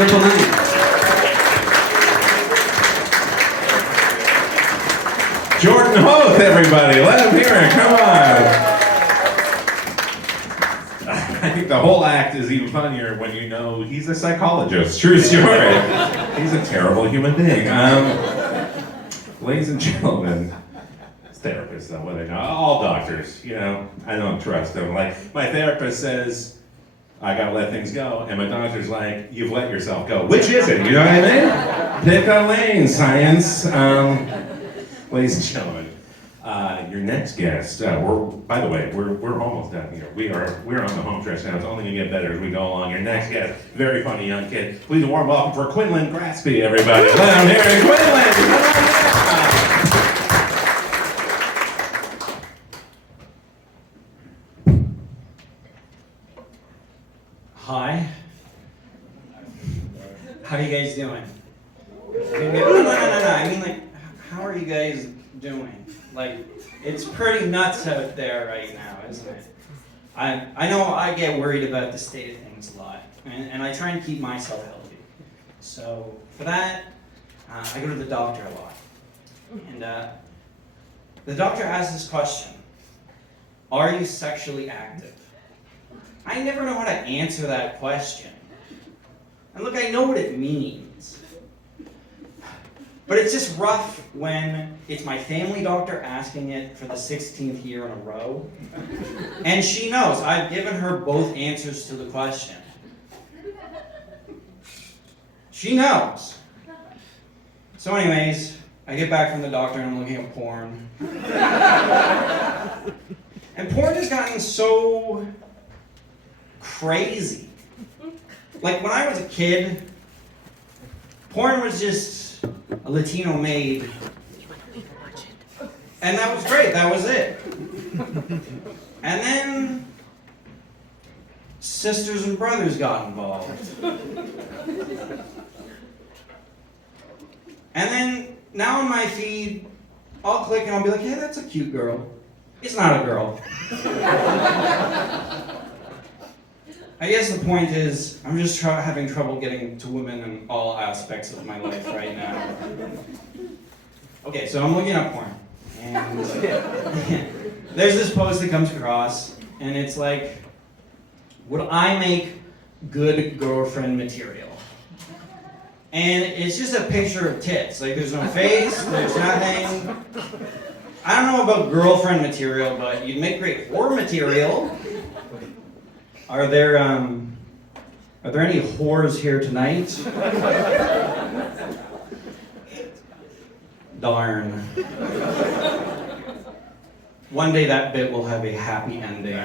wonderful night. Jordan Hoth, everybody. Let him hear it. Come on. I think the whole act is even funnier when you know he's a psychologist. True story. He's a terrible human being. Ladies and gentlemen, therapists, though, what do they know? All doctors, you know, I don't trust them. Like, my therapist says, I gotta let things go, and my doctor's like, you've let yourself go. Which is it? You know what I mean? Pick a lane, science. Ladies and gentlemen, your next guest. By the way, we're almost done here. We're on the home stretch now. It's only gonna get better as we go along. Your next guest, very funny young kid. Please a warm welcome for Quinlan Graspy, everybody. Let him hear it, Quinlan. Come on down. Hi. How are you guys doing? No. I mean, like, how are you guys doing? Like, it's pretty nuts out there right now, isn't it? I know I get worried about the state of things a lot, and I try and keep myself healthy. So for that, I go to the doctor a lot. And the doctor asks this question: are you sexually active? I never know how to answer that question. And look, I know what it means. But it's just rough when it's my family doctor asking it for the 16th year in a row. And she knows I've given her both answers to the question. She knows. So anyways, I get back from the doctor and I'm looking at porn. And porn has gotten so crazy. Like, when I was a kid, porn was just a Latino maid. And that was great, that was it. And then sisters and brothers got involved. And then now on my feed, I'll click and I'll be like, hey, that's a cute girl. It's not a girl. I guess the point is, I'm just having trouble getting to women in all aspects of my life right now. Okay, so I'm looking up porn, and there's this post that comes across, and it's like, would I make good girlfriend material? And it's just a picture of tits. Like, there's no face, there's nothing. I don't know about girlfriend material, but you'd make great whore material. Are there any whores here tonight? Darn. One day that bit will have a happy ending.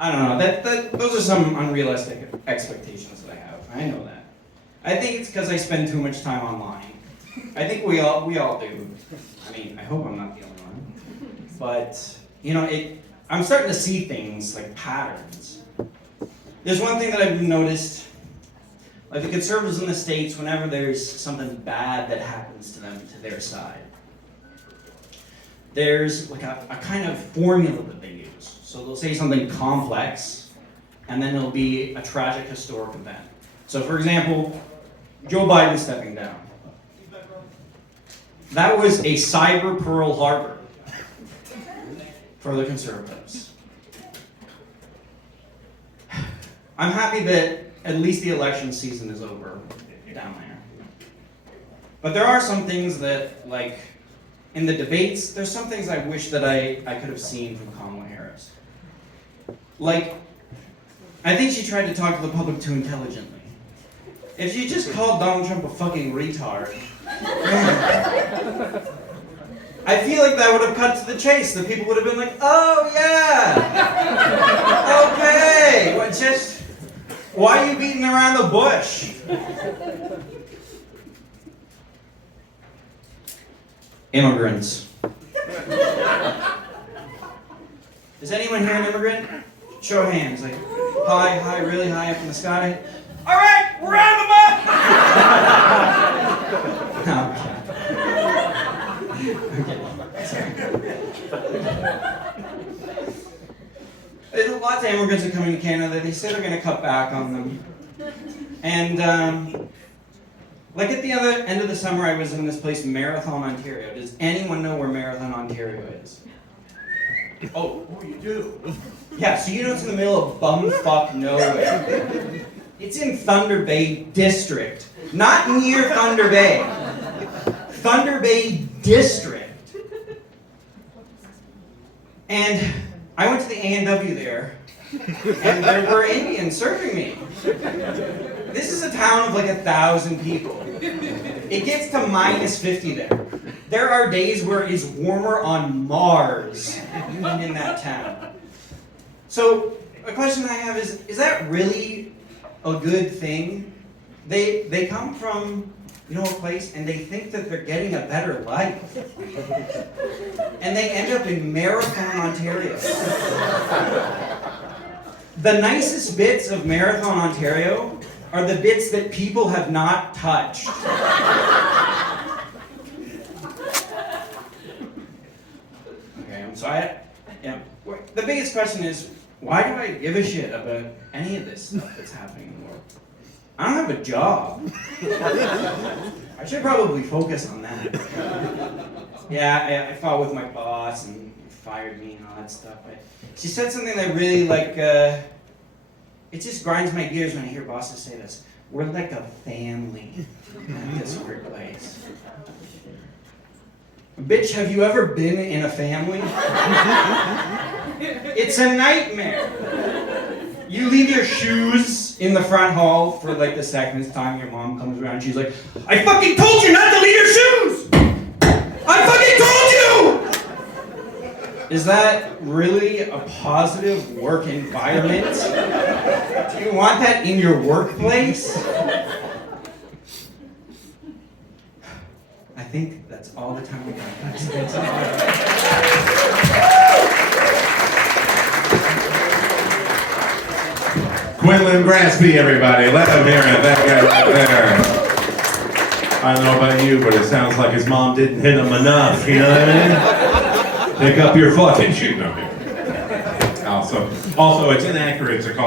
I don't know. Those are some unrealistic expectations that I have. I know that. I think it's because I spend too much time online. I think we all do. I mean, I hope I'm not the only one. But you know, I'm starting to see things like patterns. There's one thing that I've noticed, like the conservatives in the States, whenever there's something bad that happens to them, to their side, there's like a kind of formula that they use. So they'll say something complex, and then it'll be a tragic historic event. So for example, Joe Biden stepping down. That was a cyber Pearl Harbor for the conservatives. I'm happy that at least the election season is over down there. But there are some things that, like, in the debates, there's some things I wish that I could have seen from Kamala Harris. Like, I think she tried to talk to the public too intelligently. If she just called Donald Trump a fucking retard, I feel like that would have cut to the chase. The people would have been like, oh yeah, okay, why are you beating around the bush? Immigrants. Is anyone here an immigrant? Show of hands, like, high, really high up in the sky. All right, round them up! Okay, sorry. There's lots of immigrants that come into Canada. They say they're going to cut back on them. And like at the other end of the summer, I was in this place, Marathon, Ontario. Does anyone know where Marathon, Ontario is? Oh, you do? Yeah, so you know it's in the middle of bumfuck nowhere. It's in Thunder Bay District. Not near Thunder Bay. Thunder Bay District. And I went to the A&W there, and there were Indians serving me. This is a town of like 1,000 people. It gets to -50 there. There are days where it is warmer on Mars than in that town. So, a question I have is that really a good thing? They come from, you know, a place and they think that they're getting a better life. And they end up in Marathon, Ontario. The nicest bits of Marathon, Ontario are the bits that people have not touched. Okay, so the biggest question is, why do I give a shit about any of this stuff that's happening in the world? I don't have a job. I should probably focus on that. Yeah, I fought with my boss and he fired me and all that stuff. But she said something that really it just grinds my gears when I hear bosses say this. We're like a family at this workplace. Bitch, have you ever been in a family? It's a nightmare. You leave your shoes in the front hall for like the second time your mom comes around. She's like, I fucking told you not to leave your shoes! I fucking told you! Is that really a positive work environment? Do you want that in your workplace? I think that's all the time we got. Quinlan Graspy, everybody. Let him hear it. That guy right there. I don't know about you, but it sounds like his mom didn't hit him enough. You know what I mean? Pick up your fucking shoe. No. Also, it's inaccurate to call